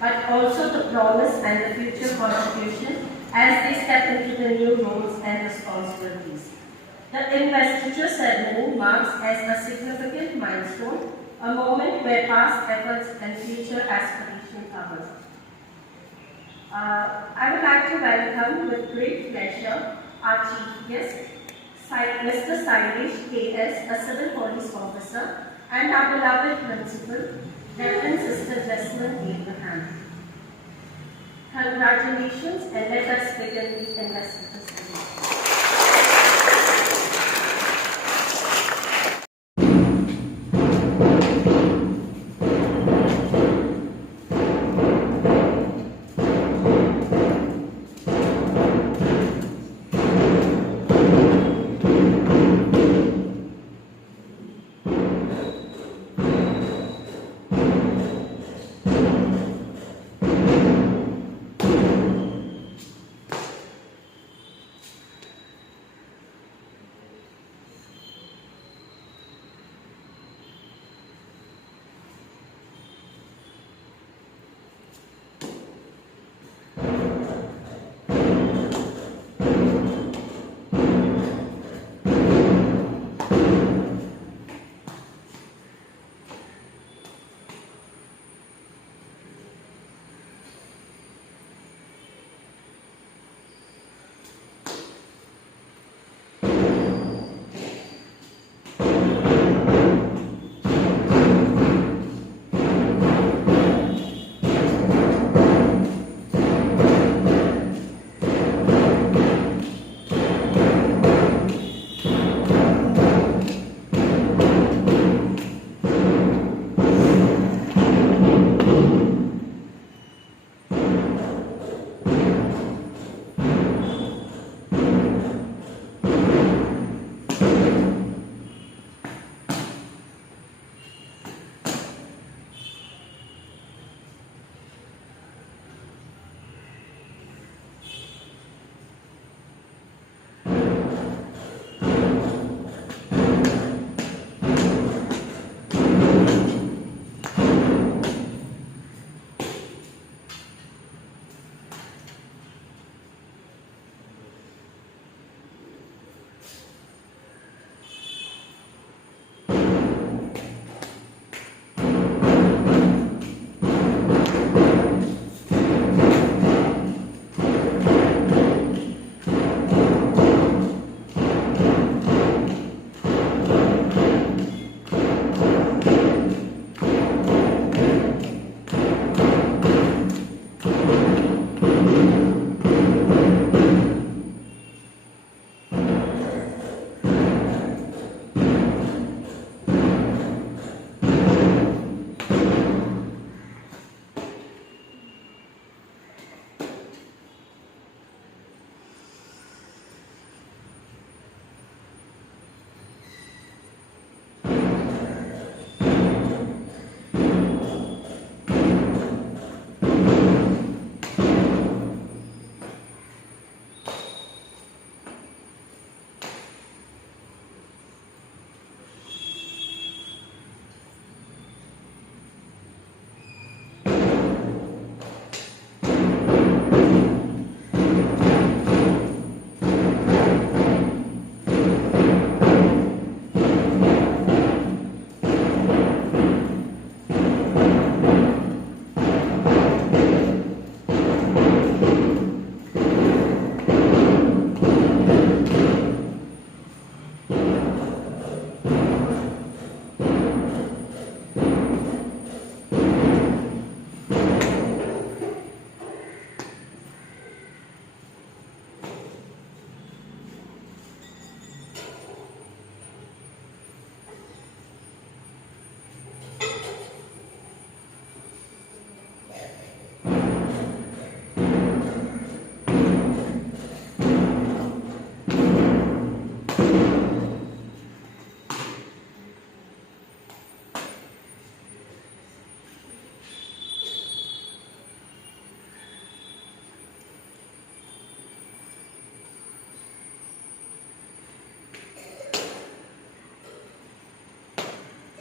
but also the promise and the future contribution as they step into the new roles and responsibilities. The investiture ceremony marks as a significant milestone, a moment where past efforts and future aspirations are merged. I would like to welcome with great pleasure our chief guest, Mr. Sailesh K.S., a civil police officer, and our beloved principal, Reverend Sister Jessamine Abraham. Congratulations, and let us begin the investiture ceremony.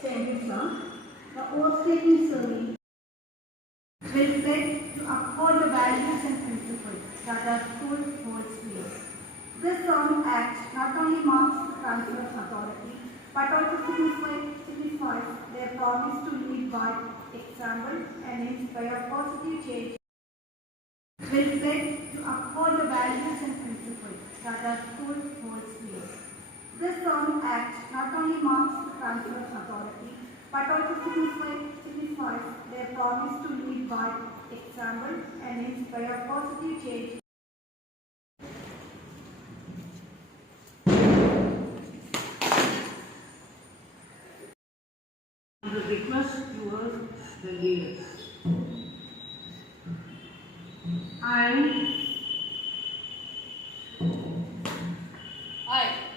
extended term, the oath taking ceremony will pledge to uphold the values and principles that our school holds dear. This solemn act not only marks the transfer of authority, but also signifies their promise to lead by example and inspire positive change. Will pledge to uphold the values and principles that our school holds dear. This solemn act not only marks the transfer of authority, but also signifies their promise to lead by example and inspire positive change. The request towards the leaders. I,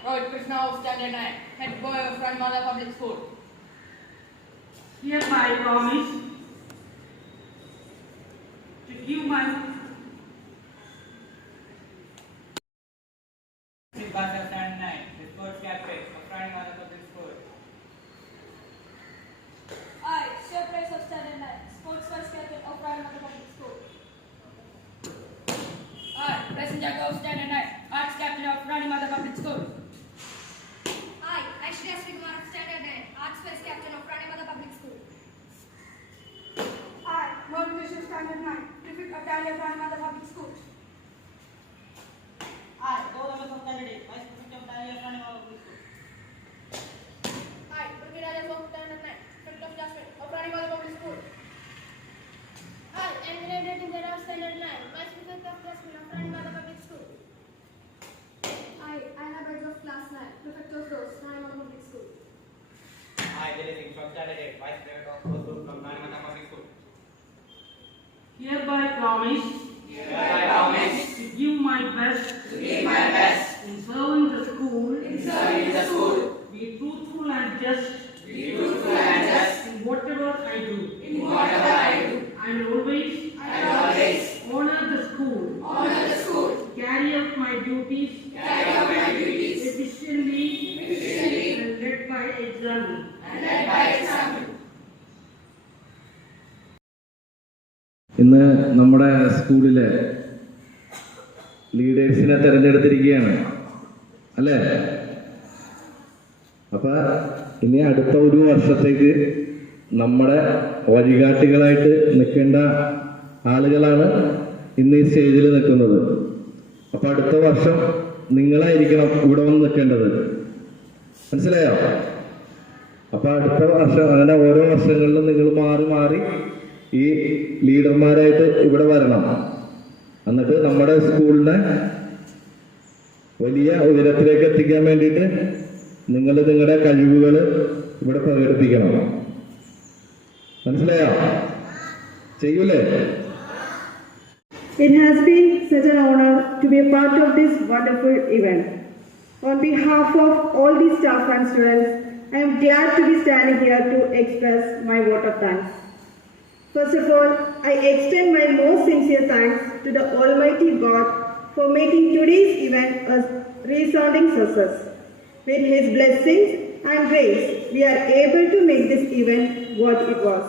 Rohit Krishna of Standard 9, head boy of Ranmala Public School. Hereby promise to give my Bhatta Standard 9, the sports captain of Ranmala Public School. I, Shiv Price of Standard 9, sports vice captain of Ranmala Public School. I, Prasen Jacob of Standard 9, arts captain of Ranmala Public School. I, Aishwarya Srikumar of Standard 9, arts vice captain of Ranmala Public School. I, Motivation Standard 9, prefect of Ranmala Public School. I, Governor of Standard 8, vice prefect of Ranmala Public School. I, Prithviraj of Standard 9, prefect of Jasmine of Ranmala Public School. I, Emirated Teacher of Standard 9, vice prefect of Jasmine of Ranmala Public School. I, Anna Bedz of Class 9, prefect of Rose, Ranmala Public School. I, Dilip Singh from Standard 8, vice prefect of Kosoor from Ranmala Public School. hereby promise to give my best in serving the school, be truthful and just in whatever I do, and always honor the school, carry out my duties efficiently and led by example. ഇന്ന് നമ്മുടെ സ്കൂളിലെ ലീഡേഴ്സിനെ തിരഞ്ഞെടുത്തിരിക്കുകയാണ് അല്ലേ? അപ്പൊ ഇനി അടുത്ത ഒരു വർഷത്തേക്ക് നമ്മുടെ വഴികാട്ടികളായിട്ട് നിൽക്കേണ്ട ആളുകളാണ് ഇന്ന് ഈ സ്റ്റേജിൽ നിൽക്കുന്നത്. അപ്പൊ അടുത്ത വർഷം നിങ്ങളായിരിക്കണം ഇവിടെ വന്ന് നിൽക്കേണ്ടത്. മനസ്സിലായോ? അപ്പൊ അടുത്ത വർഷം അങ്ങനെ ഓരോ വർഷങ്ങളിലും നിങ്ങൾ മാറി മാറി ഈ ലീഡർമാരായിട്ട് ഇവിടെ വരണം. എന്നിട്ട് നമ്മുടെ സ്കൂളിനെ വലിയ ഉയരത്തിലേക്ക് എത്തിക്കാൻ വേണ്ടിയിട്ട് നിങ്ങൾ നിങ്ങളുടെ കഴിവുകൾ ഇവിടെ പ്രകടിപ്പിക്കണം. മനസ്സിലായോ? ചെയ്യൂലേ? It has been such an honor to be a part of this wonderful event. On behalf of all the staff and students, I am glad to be standing here to express my vote of thanks. First of all, I extend my most sincere thanks to the Almighty God for making today's event a resounding success. With His blessings and grace, we are able to make this event what it was.